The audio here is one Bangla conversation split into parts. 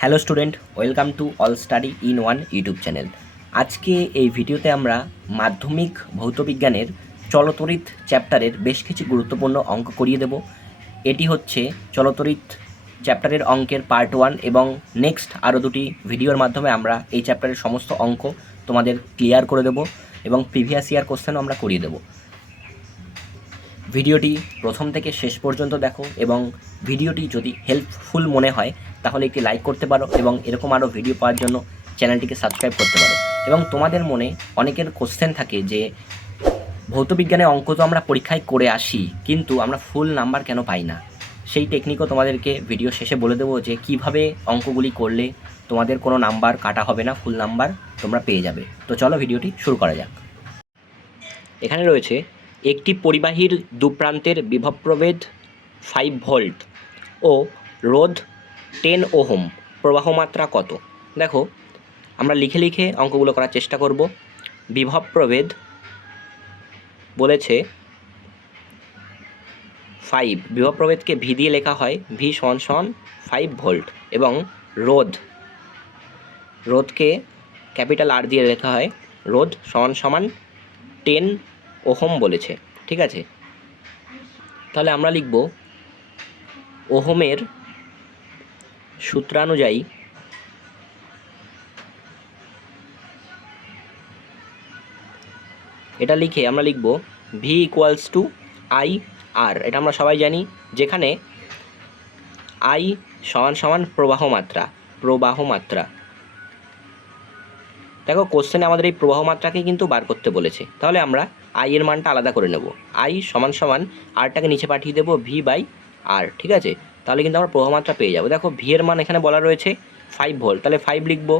Hello student, welcome to all study in one YouTube channel. আজকে এই ভিডিওতে আমরা মাধ্যমিক ভৌতবিজ্ঞানের চলতরিৎ চ্যাপ্টারের বেশ কিছু গুরুত্বপূর্ণ অঙ্ক করিয়ে দেব। এটি হচ্ছে চলতরিৎ চ্যাপ্টারের অঙ্কের পার্ট 1 এবং নেক্সট আরও দুটি ভিডিওর মাধ্যমে আমরা এই চ্যাপ্টারের সমস্ত অঙ্ক তোমাদের ক্লিয়ার করে দেব এবং প্রিভিয়াস ইয়ার কোশ্চেনও আমরা করিয়ে দেব। ভিডিওটি প্রথম থেকে শেষ পর্যন্ত দেখো এবং ভিডিওটি যদি হেল্পফুল মনে হয় তাহলে একটি লাইক করতে পারো এবং এরকম আরও ভিডিও পাওয়ার জন্য চ্যানেলটিকে সাবস্ক্রাইব করতে পারো। এবং তোমাদের মনে অনেকের কোশ্চেন থাকে যে ভৌতবিজ্ঞানে অঙ্ক তো আমরা পরীক্ষায় করে আসি, কিন্তু আমরা ফুল নাম্বার কেন পাই না। সেই টেকনিকও তোমাদেরকে ভিডিও শেষে বলে দেবো যে কিভাবে অঙ্কগুলি করলে তোমাদের কোনো নাম্বার কাটা হবে না, ফুল নাম্বার তোমরা পেয়ে যাবে। তো চলো ভিডিওটি শুরু করা যাক। এখানে রয়েছে একটি পরিবাহীর দুপ্রান্তের বিভব প্রভেদ 5 ভোল্ট ও রোধ 10 ওহম, প্রবাহ মাত্রা কত? দেখো, আমরা লিখে লিখে অঙ্কগুলো করার চেষ্টা করব। বিভব প্রভেদ বলেছে 5, বিভব প্রভেদকে ভি দিয়ে লেখা হয়, ভি সমান সমান 5 ভোল্ট, এবং রোধকে ক্যাপিটাল আর দিয়ে লেখা হয়, রোধ সমান সমান 10 ওহম বলেছে। ঠিক আছে, তাহলে আমরা লিখব ওহমের সূত্রানুযায়ী এটা লিখে আমরা লিখব ভি ইকুয়ালস টু আই আর। এটা আমরা সবাই জানি, যেখানে আই সমান সমান প্রবাহ মাত্রা। দেখো, কোশ্চেনে আমাদের এই প্রবাহ মাত্রাকে কিন্তু বার করতে বলেছে, তাহলে আমরা আই এর মানটা আলাদা করে নেব। আই সমান সমান আরটাকে নিচে পাঠিয়ে দেবো ভি বাই আর। ঠিক আছে, তাহলে কিন্তু আমরা প্রবাহ মাত্রা পেয়ে যাবো। দেখো, ভি এর মান এখানে বলা রয়েছে 5 ভোল্ট, তাহলে 5 লিখব।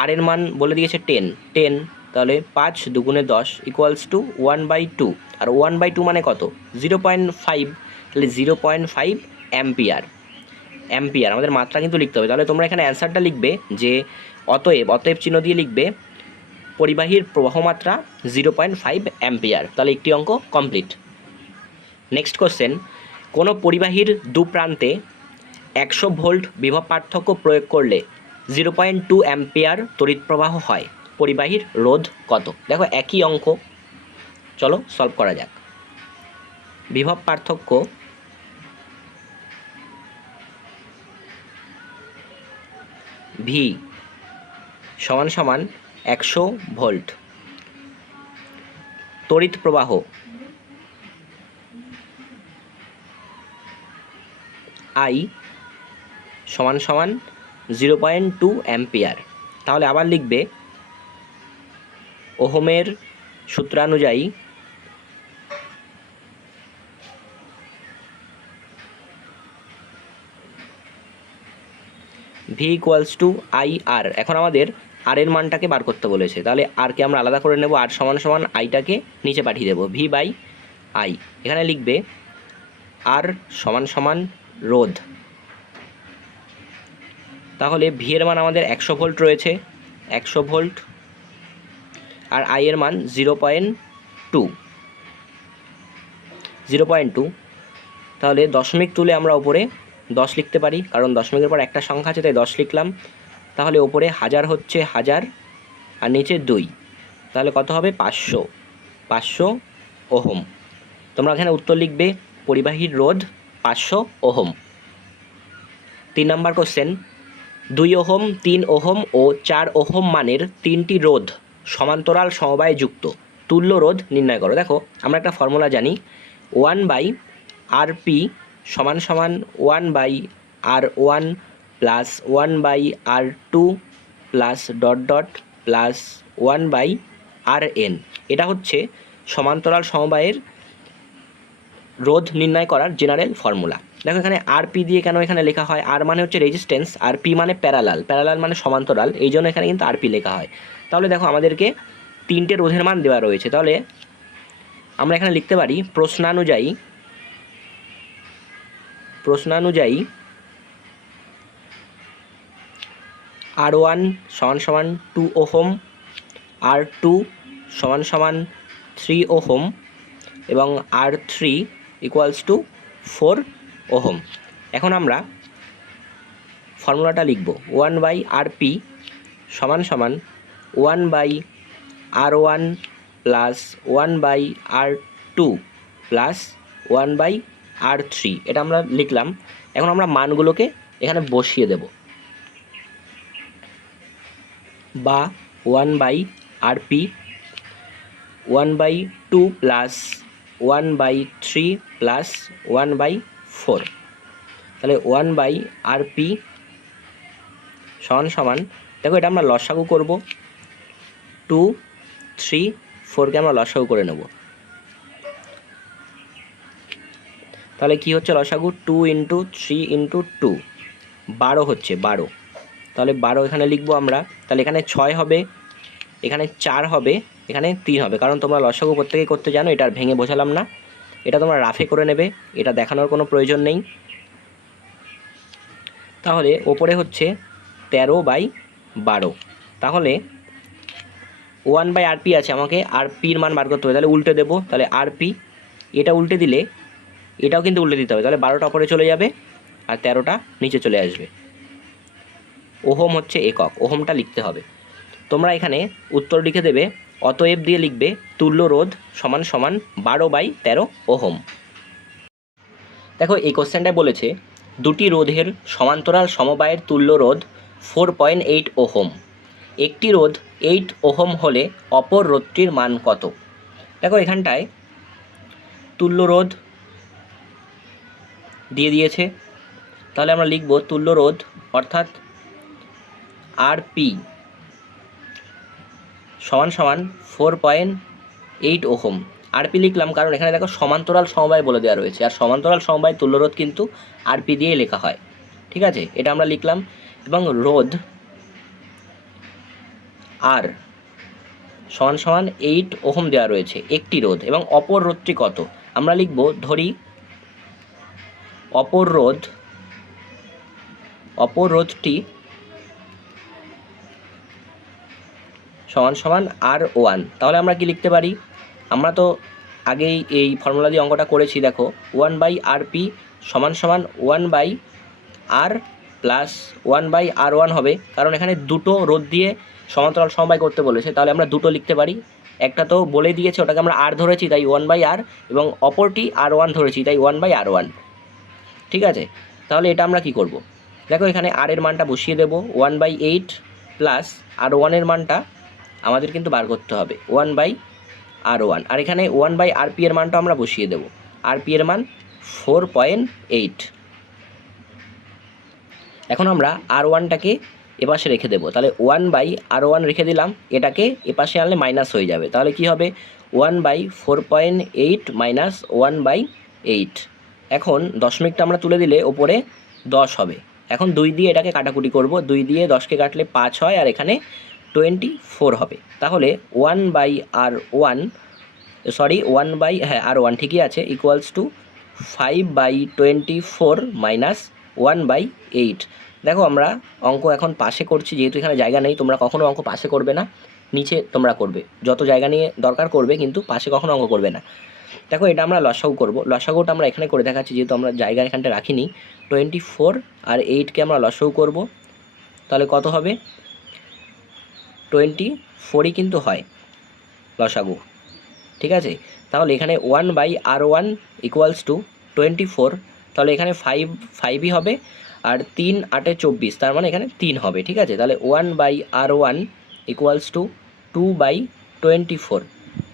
আর এর মান বলে দিয়েছে 10, তাহলে 5 দুগুণে 10 ইকুয়ালস টু 1/2। আর 1/2 মানে কত? 0.5, তাহলে 0.5 অ্যাম্পিয়ার। আমাদের মাত্রা কিন্তু লিখতে হবে। তাহলে তোমরা এখানে অ্যান্সারটা লিখবে যে অতএব চিহ্ন দিয়ে লিখবে পরিবাহীর প্রবাহ মাত্রা 0.5 অ্যাম্পিয়ার। তাহলে একটি অঙ্ক কমপ্লিট। নেক্সট কোশ্চেন, কোনো পরিবাহীর দুপ্রান্তে 100 ভোল্ট বিভব পার্থক্য প্রয়োগ করলে 0.2 অ্যাম্পিয়ার তড়িৎ প্রবাহ হয়, পরিবাহীর রোধ কত? দেখো, একই অঙ্ক, চলো সলভ করা যাক। বিভব পার্থক্য ভি সমান সমান 100 ভোল্ট, তড়িৎ প্রবাহ আই সমান সমান 0.2 অ্যাম্পিয়ার। তাহলে আবার লিখবে ওহমের সূত্রানুযায়ী ভি ইকুয়ালস টু আই আর। এখন আমাদের আর এর মানটাকে বার করতে বলেছে, তাহলে আরকে আমরা আলাদা করে নেব। আর সমান সমান আইটাকে নিচে পাঠিয়ে দেবো, ভি বাই আই। এখানে লিখবে আর সমান সমান রোধ। তাহলে ভি এর মান আমাদের 100 ভোল্ট রয়েছে, 100 ভোল্ট, আর আই এর মান 0.2। তাহলে দশমিক তুলে আমরা ওপরে 10 লিখতে পারি, কারণ দশমিকের পর একটা সংখ্যা আছে, তাই 10 লিখলাম। তাহলে ওপরে 1000 হচ্ছে 1000, আর নিচে 2, তাহলে কত হবে? 500 ওহম। তোমরা এখানে উত্তর লিখবে পরিবাহীর রোধ 500 ওহম। 3 নম্বর কোশ্চেন, 2 ওহম, 3 ওহম ও 4 ওহম মানের 3টি রোধ সমান্তরাল সমবায়ে যুক্ত তুল্য রোধ নির্ণয় করো। দেখো, আমরা একটা ফর্মুলা জানি, 1/RP সমান সমান 1/R1 plus 1/R2 plus dot dot plus 1/RN। এটা হচ্ছে সমান্তরাল সমবায়ের রোধ নির্ণয় করার জেনারেল ফর্মুলা। দেখো, এখানে আরপি দিয়ে কেন এখানে লেখা হয়? আর মানে হচ্ছে রেজিস্ট্যান্স, আর পি মানে প্যারালাল মানে সমান্তরাল, এই জন্য এখানে কিন্তু আরপি লেখা হয়। তাহলে দেখো, আমাদেরকে 3টে রোধের মান দেওয়া রয়েছে, তাহলে আমরা এখানে লিখতে পারি প্রশ্নানুযায়ী R1 সমান সমান 2 ওহম, R2 সমান সমান 3 ওহম, এবং R3 ইকুয়ালস টু 4 ওহম। এখন আমরা ফর্মুলাটা লিখব 1/RP সমান সমান 1/R1 plus 1/R2 plus 1/R3। এটা আমরা লিখলাম। এখন আমরা মানগুলোকে এখানে বসিয়ে দেব, বা 1/RP 1/2 প্লাস 1/3 প্লাস 1/4। তাহলে 1/RP সমান সমান, দেখো এটা আমরা লসাগু করব, 2 3 4কে আমরা লসাগু করে নেব। তাহলে কি হচ্ছে লসাগু? 2 × 3 × 2 12 হচ্ছে, 12। তাহলে 12 এখানে লিখবো আমরা। তাহলে এখানে 6 হবে, এখানে 4 হবে, এখানে 3 হবে, কারণ তোমরা লসাগু প্রত্যেকেই করতে জানো, এটা ভেঙে বোঝালাম না। এটা তোমরা রাফে করে নেবে, এটা দেখানোর কোনো প্রয়োজন নেই। তাহলে ওপরে হচ্ছে 13/12। তাহলে 1/RP আছে, আমাকে RPর মান বার করতে হবে। তাহলে উল্টে দেবো, তাহলে RP, এটা উল্টে দিলে এটাও কিন্তু উল্টে দিতে হবে। তাহলে 12টা ওপরে চলে যাবে আর 13টা নিচে চলে আসবে। ওহম হচ্ছে একক, ওহমটা লিখতে হবে। তোমরা এখানে উত্তর লিখে দেবে, অতএব দিয়ে লিখবে তুল্য রোধ সমান সমান 12/13 ওহম। দেখো এই কোশ্চেনটায় বলেছে দুটি রোধের সমান্তরাল সমবায়ের তুল্য রোধ 4.8 ওহম। একটি রোধ 8 ওহম হলে অপর রোধটির মান কত? দেখো এখানটায় তুল্য রোধ দিয়ে দিয়েছে, তাহলে আমরা লিখব তুল্য রোধ অর্থাৎ RP সমান সমান 4.8 ওহম। RP লিখলাম কারণ এখানে দেখো সমান্তরাল সমবায় বলে দেওয়া রয়েছে, আর সমান্তরাল সমবায় তুল্যরোধ কিন্তু RP দিয়েই লেখা হয়। ঠিক আছে, এটা আমরা লিখলাম। এবং রোধ R সমান সমান 8 ওহম দেওয়া রয়েছে একটি রোধ, এবং অপর রোধটি কত? আমরা লিখব, ধরি অপর রোধটি সমান সমান R1। তাহলে আমরা কি লিখতে পারি? আমরা তো আগেই এই ফর্মুলা দিয়ে অঙ্কটা করেছি। দেখো 1/RP সমান সমান 1/R প্লাস 1/R1 হবে, কারণ এখানে দুটো রোধ দিয়ে সমান্তরাল সমবায় করতে বলেছে। তাহলে আমরা দুটো লিখতে পারি, একটা তো বলে দিয়েছে ওটাকে আমরা R ধরেছি তাই 1/R, এবং অপরটি R1 ধরেছি তাই 1/R1। ঠিক আছে, তাহলে এটা আমরা কি করব? দেখো এখানে R এর মানটা বসিয়ে দেব, 1/8 প্লাস R1 এর মানটা আমাদের কিন্তু বার করতে হবে 1/R1, আর এখানে 1/RP এর মানটা আমরা বসিয়ে দেব। RP এর মান 4.8। এখন আমরা R1টাকে এপাশে রেখে দেব, তাহলে 1/R1 রেখে দিলাম, এটাকে এপাশে আনলে মাইনাস হয়ে যাবে। তাহলে কি হবে? 1/4.8 মাইনাস 1/8। এখন দশমিকটা আমরা তুলে দিলে ওপরে 10 হবে। এখন 2 দিয়ে এটাকে কাটাকুটি করব, 2 দিয়ে 10কে কাটলে 5 হয়, আর এখানে 24 হবে। তাহলে 1/R1 ঠিকই আছে, ইকুয়ালস টু 5/24 মাইনাস 1/8। দেখো আমরা অঙ্ক এখন পাশে করছি, যেহেতু এখানে জায়গা নেই। তোমরা কখনো অঙ্ক পাশে করবে না, নিচে তোমরা করবে, যত জায়গা নিয়ে দরকার করবে, কিন্তু পাশে কখনো অঙ্ক করবে না। দেখো এটা আমরা লসাগু করব, লসাগুটা আমরা এখানে করে দেখাচ্ছি, যেহেতু আমরা জায়গা এখানটা রাখিনি। 24 আর 8কে আমরা লসাগু করব, তাহলে কত হবে? 24ই কিন্তু হয় লসাগু। ঠিক আছে, তাহলে এখানে 1/R1 ইকুয়ালস টু 24, তাহলে এখানে 5ই হবে, আর 3 8 24, তার মানে এখানে 3 হবে। ঠিক আছে, তাহলে 1/R1 ইকুয়ালস টু 2/24,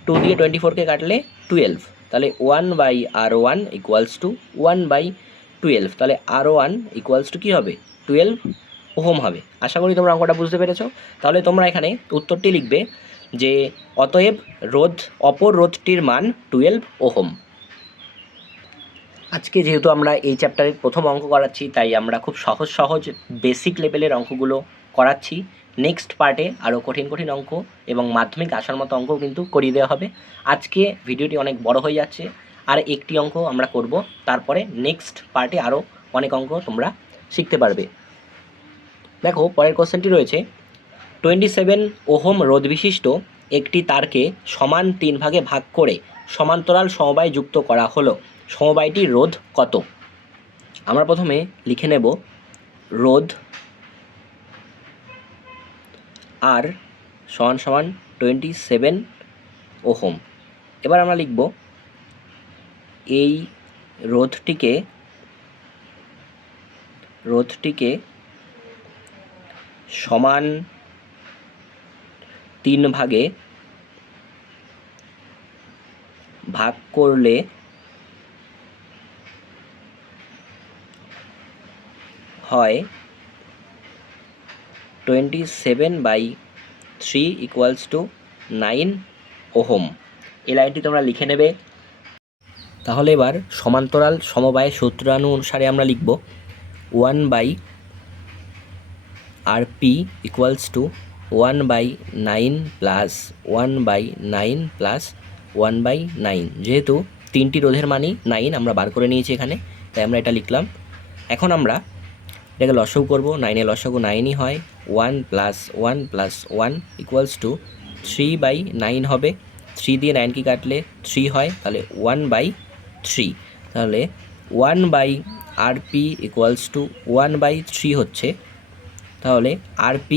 2 দিয়ে 24কে কাটলে 12, তাহলে 1/R1 ইকুয়ালস টু 1/12, তাহলে R1 ইকুয়ালস টু কী হবে? 12 ওহম হবে। আশা করি তোমরা অঙ্কটা বুঝতে পেরেছো। তাহলে তোমরা এখানে উত্তরটি লিখবে যে অতএব অপর রোধটির মান 12 ওহম। আজকে যেহেতু আমরা এই চ্যাপ্টারের প্রথম অঙ্ক করাচ্ছি, তাই আমরা খুব সহজ বেসিক লেভেলের অঙ্কগুলো করাচ্ছি। নেক্সট পার্টে আরও কঠিন অঙ্ক এবং মাধ্যমিক আসার মতো অঙ্কও কিন্তু করিয়ে দেওয়া হবে। আজকে ভিডিওটি অনেক বড় হয়ে যাচ্ছে, আর একটি অঙ্ক আমরা করব, তারপরে নেক্সট পার্টে আরও অনেক অঙ্ক তোমরা শিখতে পারবে। দেখো পরের কোশ্চেনটি রয়েছে, 27 ওহম রোধ বিশিষ্ট একটি তারকে সমান 3 ভাগে ভাগ করে সমান্তরাল সমবায় যুক্ত করা হলো, সমবায়টির রোধ কত? আমরা প্রথমে লিখে নেব রোধ আর সমান সমান 27 ওহম। এবার আমরা লিখব এই রোধটিকে সমান 3 ভাগে ভাগ করলে হয় 27/3 ইকুয়ালস টু 9 ওহম। এই লাইনটি তোমরা লিখে নেবে। তাহলে এবার সমান্তরাল সমবায়ের সূত্রানুসারে আমরা লিখব 1/RP equals to 1/9 plus 1/9 plus 1/9। যেহেতু তিনটি রোধের মানই 9 আমরা বার করে নিয়েছি এখানে, তাই আমরা এটা লিখলাম। এখন আমরা এটাকে লসাগু করব। 9 লসাগু 9ই হয়। 1 প্লাস 1 প্লাস 1 ইকুয়ালস টু 3/9 হবে। 3 দিয়ে 9 কি কাটলে 3 হয়, তাহলে 1/3। তাহলে 1/RP ইকুয়ালস টু 1/3 হচ্ছে। তাহলে RP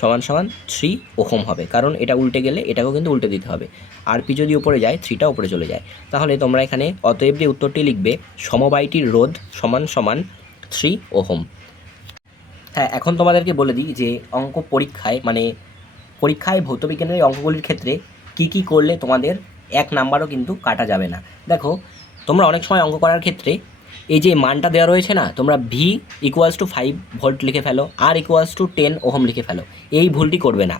সমান সমান 3 ওহম হবে, কারণ এটা উল্টে গেলে এটাকেও কিন্তু উল্টে দিতে হবে। RP যদি উপরে যায় 3টা উপরে চলে যায়। তাহলে তোমরা এখানে অতএব যে উত্তরটি লিখবে সমবায়টির রোধ সমান সমান 3 ওহম। হ্যাঁ, এখন তোমাদেরকে বলে দিই যে অঙ্ক পরীক্ষায় ভৌতবিজ্ঞানের এই অঙ্কগুলির ক্ষেত্রে কি করলে তোমাদের 1 নাম্বারও কিন্তু কাটা যাবে না। দেখো, তোমরা অনেক সময় অঙ্ক করার ক্ষেত্রে এই যে মানটা দেওয়া রয়েছে না, তোমরা V ইকুয়ালস টু 5 ভোল্ট লিখে ফেলো, R ইকুয়ালস টু 10 ওহম লিখে ফেলো। এই ভুলটি করবে না।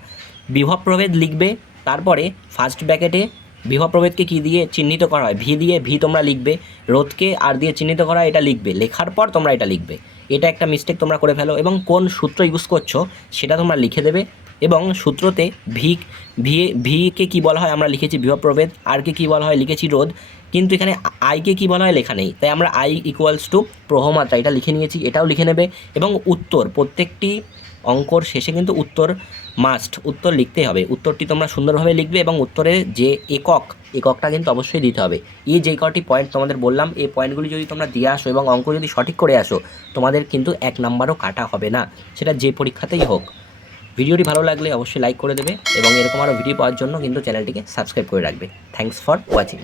বিভব প্রভেদ লিখবে, তারপরে ফার্স্ট ব্র্যাকেটে বিভব প্রভেদকে কী দিয়ে চিহ্নিত করা হয়, V দিয়ে V তোমরা লিখবে, রোধকে R দিয়ে চিহ্নিত করা হয় এটা লিখবে, লেখার পর তোমরা এটা লিখবে। এটা একটা মিস্টেক তোমরা করে ফেলো, এবং কোন সূত্র ইউজ করছো সেটা তোমরা লিখে দেবে। এবং সূত্রতে ভিকে কী বলা হয় আমরা লিখেছি বিভব প্রভেদ, আরকে কী বলা হয় লিখেছি রোধ, কিন্তু এখানে আইকে কী বলা হয় লেখা নেই, তাই আমরা আই ইকুয়ালস টু প্রবাহমাত্রা এটা লিখে নিয়েছি, এটাও লিখে নেবে। এবং উত্তর, প্রত্যেকটি অঙ্কর শেষে কিন্তু উত্তর লিখতেই হবে। উত্তরটি তোমরা সুন্দরভাবে লিখবে, এবং উত্তরের যে এককটা কিন্তু অবশ্যই দিতে হবে। এই যে কটি পয়েন্ট তোমাদের বললাম, এই পয়েন্টগুলি যদি তোমরা দিয়ে আসো এবং অঙ্ক যদি সঠিক করে আসো, তোমাদের কিন্তু 1 নাম্বারও কাটা হবে না, সেটা যে পরীক্ষাতেই হোক। ভিডিওটি ভালো লাগলে অবশ্যই লাইক করে দেবে, এবং এরকম আরও ভিডিও পাওয়ার জন্য কিন্তু চ্যানেলটিকে সাবস্ক্রাইব করে রাখবে। Thanks for watching.